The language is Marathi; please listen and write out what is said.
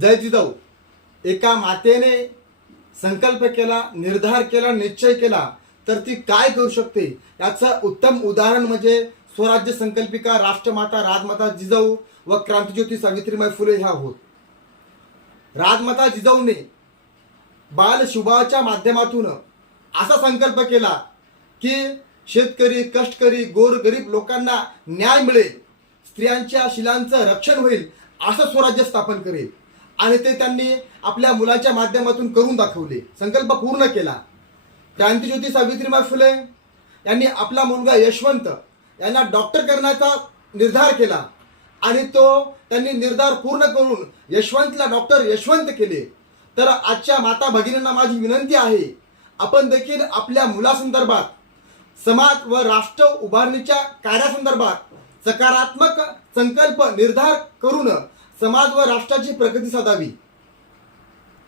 जय जिजाऊ. एका मातेने संकल्प केला निर्धार केला निश्चय केला तर ती काय करू शकते? याचं उत्तम उदाहरण म्हणजे स्वराज्य संकल्पिका राष्ट्रमाता राजमाता जिजाऊ व क्रांतिज्योती सावित्रीबाई फुले ह्या होत. राजमाता जिजाऊने बाल शुभाच्या माध्यमातून असा संकल्प केला की शेतकरी कष्टकरी गोरगरीब लोकांना न्याय मिळेल स्त्रियांच्या शिलांचं रक्षण होईल असं स्वराज्य स्थापन करेल. आणि ते त्यांनी आपल्या मुलाच्या माध्यमातून करून दाखवले. संकल्प पूर्ण केला. क्रांतिज्योती सावित्रीबाई फुले यांनी आपला मुलगा यशवंत यांना डॉक्टर करण्याचा निर्धार केला. आणि तो त्यांनी निर्धार पूर्ण करून यशवंतला डॉक्टर यशवंत केले. तर आजच्या माता भगिनींना माझी विनंती आहे आपण देखील आपल्या मुलासंदर्भात समाज व राष्ट्र उभारणीच्या कार्यासंदर्भात सकारात्मक संकल्प निर्धार करून समाज व राष्ट्राची प्रगती साधावी.